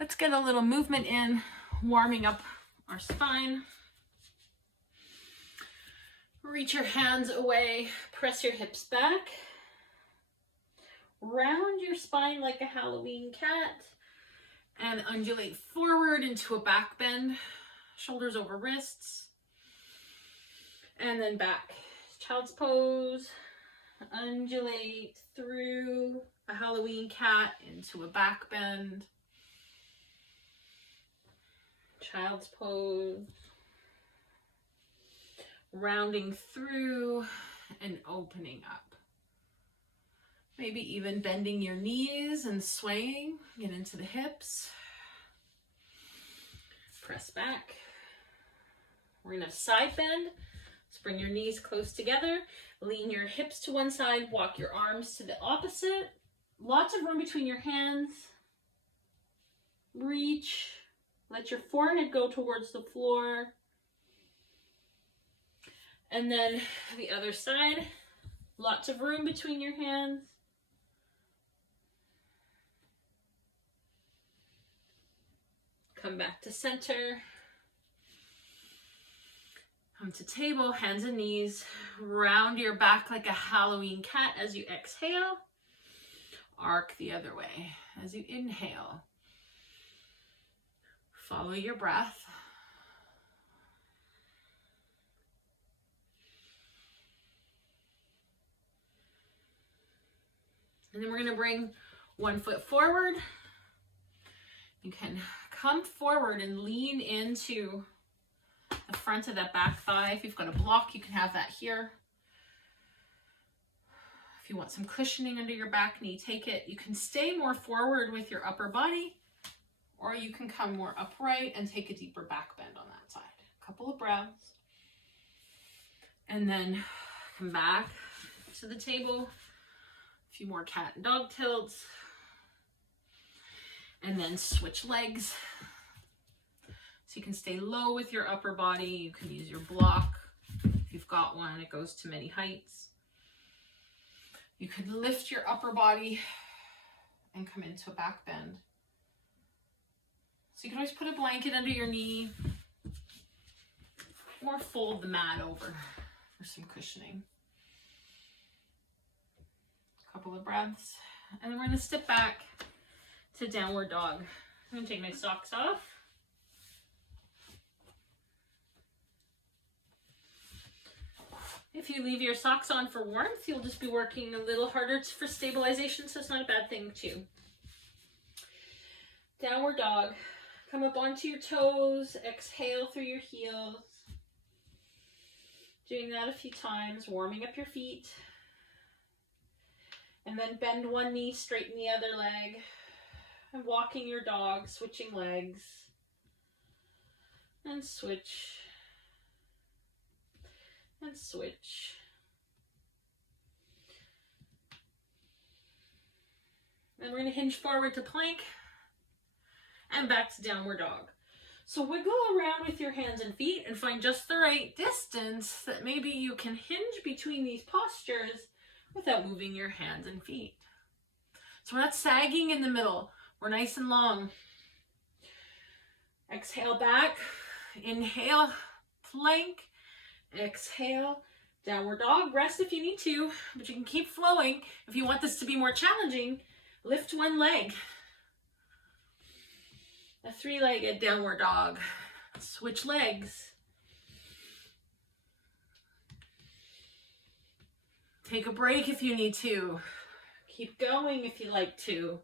Let's get a little movement in, warming up our spine. Reach your hands away, press your hips back. Round your spine like a Halloween cat and undulate forward into a back bend, shoulders over wrists. And then back, child's pose, undulate through a Halloween cat into a back bend. Child's pose, rounding through and opening up. Maybe even bending your knees and swaying, get into the hips. Press back. We're gonna side bend. So bring your knees close together, lean your hips to one side, walk your arms to the opposite. Lots of room between your hands. Reach, let your forehead go towards the floor. And then the other side, lots of room between your hands. Come back to center. Come to table, hands and knees. Round your back like a Halloween cat as you exhale. Arc the other way as you inhale. Follow your breath. And then we're going to bring one foot forward. You can come forward and lean into the front of that back thigh. If you've got a block, you can have that here. If you want some cushioning under your back knee, take it. You can stay more forward with your upper body, or you can come more upright and take a deeper back bend on that side. A couple of breaths. And then come back to the table. A few more cat and dog tilts. And then switch legs. So you can stay low with your upper body. You can use your block. If you've got one, it goes to many heights. You could lift your upper body and come into a back bend. So you can always put a blanket under your knee or fold the mat over for some cushioning. A couple of breaths. And then we're going to step back to downward dog. I'm going to take my socks off. If you leave your socks on for warmth, you'll just be working a little harder for stabilization, so it's not a bad thing too. Downward dog. Come up onto your toes, exhale through your heels. Doing that a few times, warming up your feet. And then bend one knee, straighten the other leg. And walking your dog, switching legs. And switch. And switch. Then we're going to hinge forward to plank and back to downward dog. So wiggle around with your hands and feet and find just the right distance that maybe you can hinge between these postures without moving your hands and feet. So we're not sagging in the middle. We're nice and long. Exhale back. Inhale, plank. Exhale, downward dog. Rest if you need to, but you can keep flowing. If you want this to be more challenging, lift one leg. A three-legged downward dog. Switch legs. Take a break if you need to. Keep going if you like to.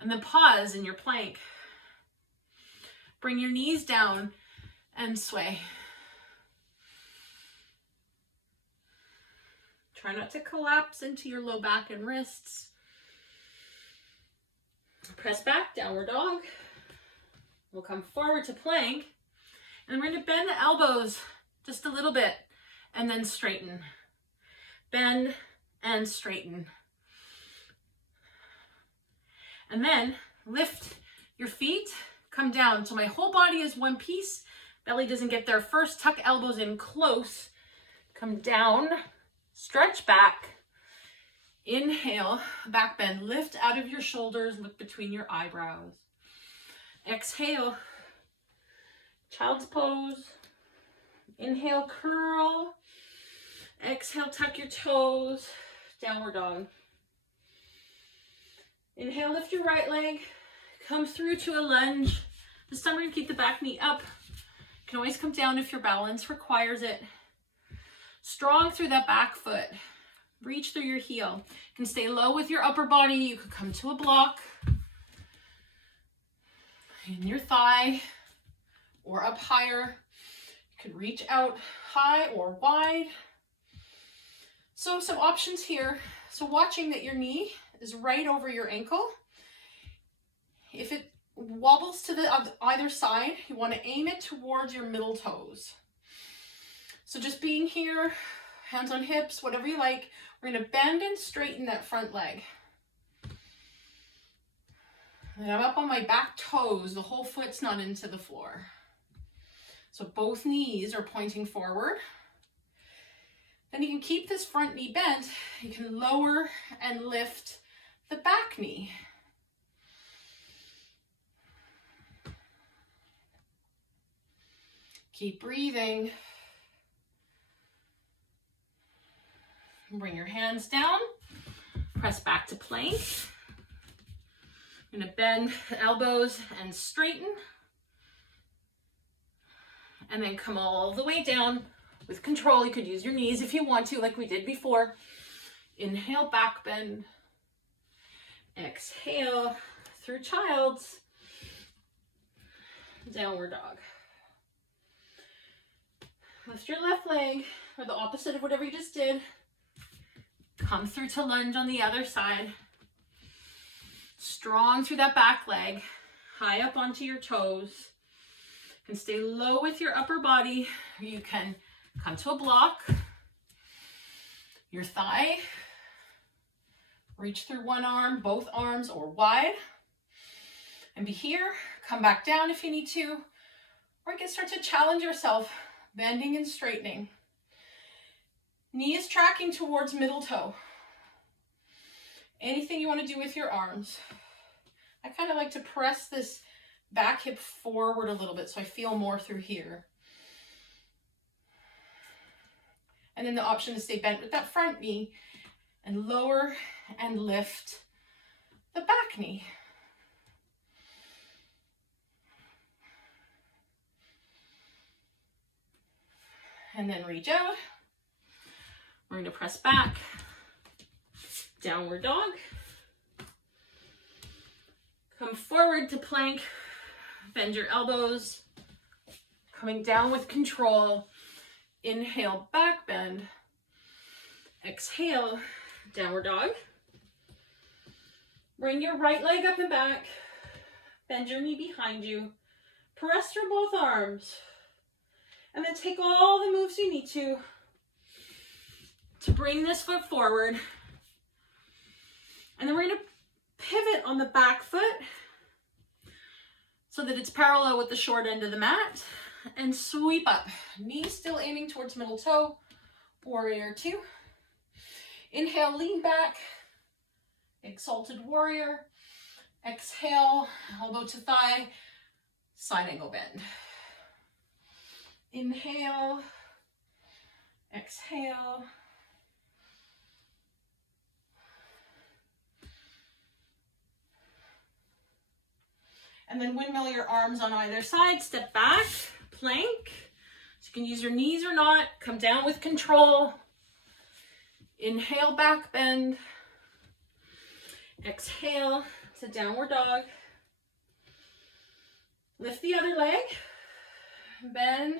And then pause in your plank. Bring your knees down and sway. Try not to collapse into your low back and wrists. Press back, downward dog. We'll come forward to plank. And we're going to bend the elbows just a little bit and then straighten. Bend and straighten. And then lift your feet, come down. So my whole body is one piece. Belly doesn't get there first. Tuck elbows in close. Come down. Stretch back, inhale, back bend, lift out of your shoulders, look between your eyebrows. Exhale, child's pose. Inhale, curl. Exhale, tuck your toes, downward dog. Inhale, lift your right leg, come through to a lunge. This time we're gonna keep the back knee up. You can always come down if your balance requires it. Strong through that back foot. Reach through your heel. You can stay low with your upper body. You could come to a block in your thigh or up higher. You could reach out high or wide. So some options here. So watching that your knee is right over your ankle. If it wobbles to the either side, you want to aim it towards your middle toes. So just being here, hands on hips, whatever you like. We're going to bend and straighten that front leg. And I'm up on my back toes. The whole foot's not into the floor. So both knees are pointing forward. Then you can keep this front knee bent. You can lower and lift the back knee. Keep breathing. Bring your hands down. Press back to plank. I'm going to bend the elbows and straighten. And then come all the way down with control. You could use your knees if you want to, like we did before. Inhale, back bend. Exhale through child's. Downward dog. Lift your left leg, or the opposite of whatever you just did. Come through to lunge on the other side. Strong through that back leg. High up onto your toes. You can stay low with your upper body. You can come to a block. Your thigh. Reach through one arm, both arms, or wide. And be here. Come back down if you need to. Or you can start to challenge yourself. Bending and straightening. Knee is tracking towards middle toe. Anything you want to do with your arms. I kind of like to press this back hip forward a little bit so I feel more through here. And then the option to stay bent with that front knee and lower and lift the back knee. And then reach out. We're going to press back. Downward dog. Come forward to plank. Bend your elbows. Coming down with control. Inhale, back bend. Exhale, downward dog. Bring your right leg up and back. Bend your knee behind you. Press through both arms. And then take all the moves you need to bring this foot forward. And then we're going to pivot on the back foot so that it's parallel with the short end of the mat. And sweep up. Knees still aiming towards middle toe. Warrior two. Inhale, lean back. Exalted warrior. Exhale, elbow to thigh. Side angle bend. Inhale, exhale. And then windmill your arms on either side, step back, plank. So you can use your knees or not, come down with control. Inhale, back bend. Exhale to downward dog. Lift the other leg, bend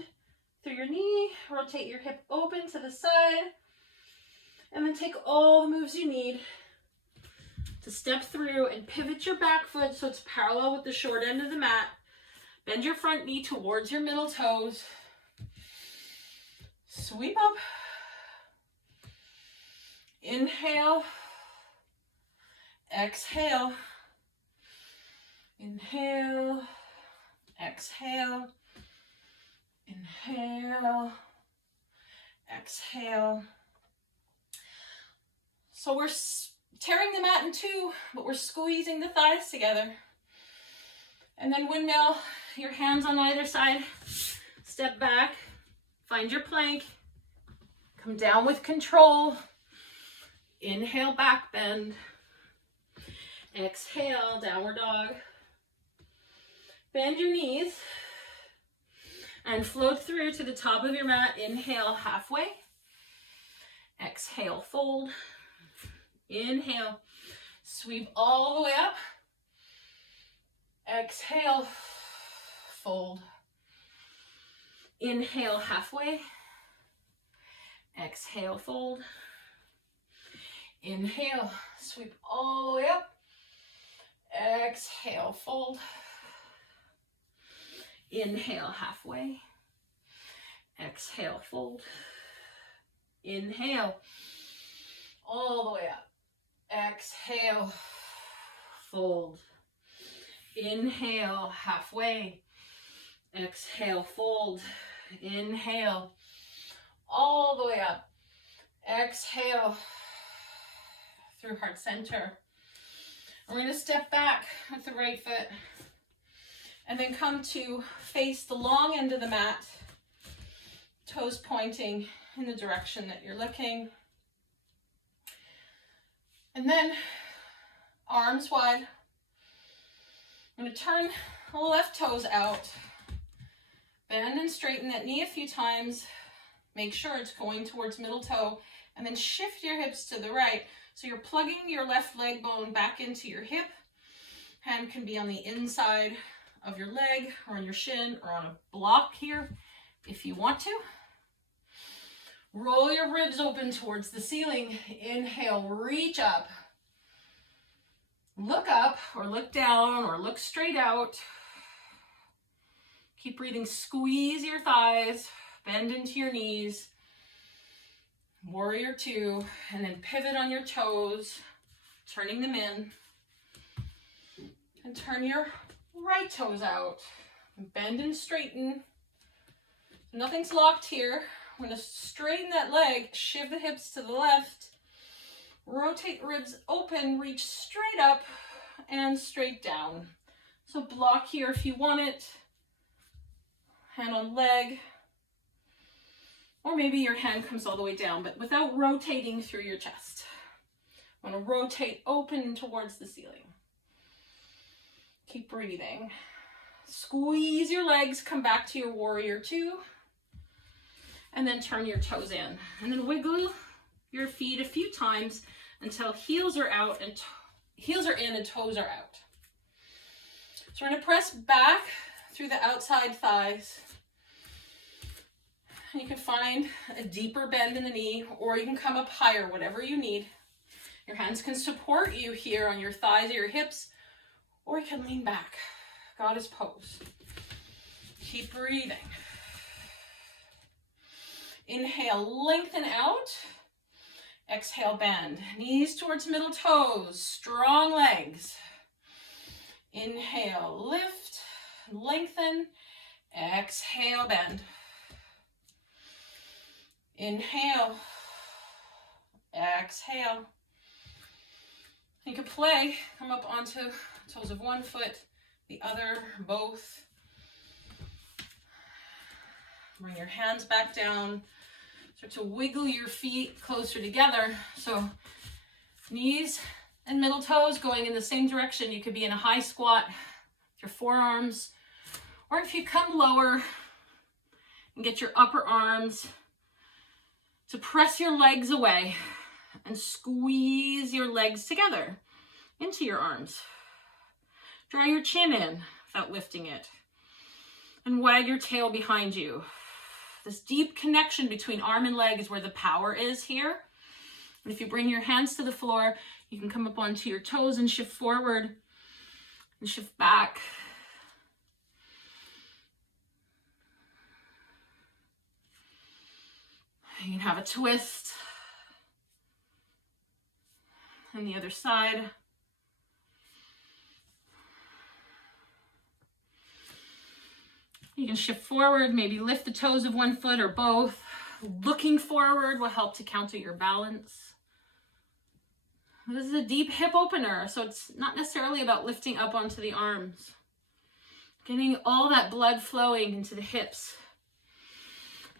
through your knee, rotate your hip open to the side, and then take all the moves you need to step through and pivot your back foot so it's parallel with the short end of the mat. Bend your front knee towards your middle toes. Sweep up. Inhale. Exhale. Inhale. Exhale. Inhale. Exhale. So we're tearing the mat in two, but we're squeezing the thighs together. And then windmill, your hands on either side. Step back, find your plank. Come down with control. Inhale, back bend. Exhale, downward dog. Bend your knees and float through to the top of your mat. Inhale, halfway. Exhale, fold. Inhale, sweep all the way up. Exhale, fold. Inhale, halfway. Exhale, fold. Inhale, sweep all the way up. Exhale, fold. Inhale, halfway. Exhale, fold. Inhale, all the way up. Exhale, fold. Inhale, halfway. Exhale, fold. Inhale, all the way up. Exhale, through heart center. We're going to step back with the right foot and then come to face the long end of the mat, toes pointing in the direction that you're looking. And then arms wide. I'm going to turn the left toes out. Bend and straighten that knee a few times. Make sure it's going towards middle toe. And then shift your hips to the right. So you're plugging your left leg bone back into your hip. Hand can be on the inside of your leg or on your shin or on a block here if you want to. Roll your ribs open towards the ceiling. Inhale, reach up. Look up or look down or look straight out. Keep breathing. Squeeze your thighs. Bend into your knees. Warrior two. And then pivot on your toes, turning them in. And turn your right toes out. Bend and straighten. Nothing's locked here. I'm going to straighten that leg, shift the hips to the left, rotate ribs open, reach straight up and straight down. So block here if you want it, hand on leg, or maybe your hand comes all the way down, but without rotating through your chest. I want to rotate open towards the ceiling. Keep breathing. Squeeze your legs, come back to your warrior two. And then turn your toes in. And then wiggle your feet a few times until heels are out and heels are in and toes are out. So we're going to press back through the outside thighs. You can find a deeper bend in the knee, or you can come up higher, whatever you need. Your hands can support you here on your thighs or your hips, or you can lean back. Goddess pose. Keep breathing. Inhale, lengthen out. Exhale, bend. Knees towards middle toes. Strong legs. Inhale, lift, lengthen. Exhale, bend. Inhale. Exhale. You can play. Come up onto toes of one foot, the other, both. Bring your hands back down. Start to wiggle your feet closer together. So knees and middle toes going in the same direction. You could be in a high squat with your forearms. Or if you come lower and get your upper arms to press your legs away and squeeze your legs together into your arms. Draw your chin in without lifting it. And wag your tail behind you. This deep connection between arm and leg is where the power is here. And if you bring your hands to the floor, you can come up onto your toes and shift forward and shift back. You can have a twist. And the other side. You can shift forward, maybe lift the toes of one foot or both. Looking forward will help to counter your balance. This is a deep hip opener, so it's not necessarily about lifting up onto the arms. Getting all that blood flowing into the hips.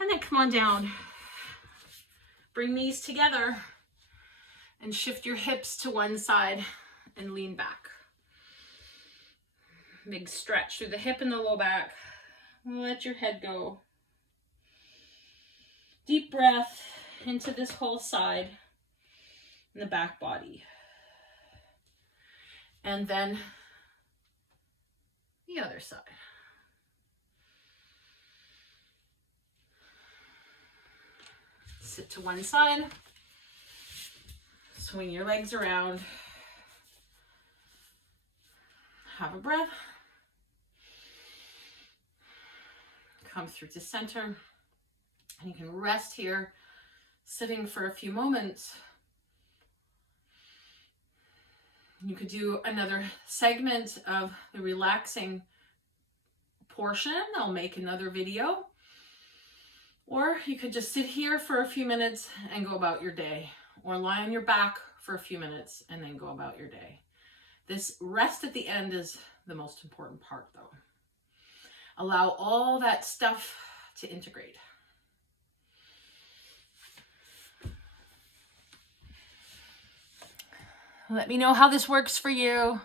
And then come on down. Bring knees together and shift your hips to one side and lean back. Big stretch through the hip and the low back. Let your head go. Deep breath into this whole side and the back body. And then the other side. Sit to one side. Swing your legs around. Have a breath. Come through to center. And you can rest here, sitting for a few moments. You could do another segment of the relaxing portion. I'll make another video. Or you could just sit here for a few minutes and go about your day. Or lie on your back for a few minutes and then go about your day. This rest at the end is the most important part, though. Allow all that stuff to integrate. Let me know how this works for you.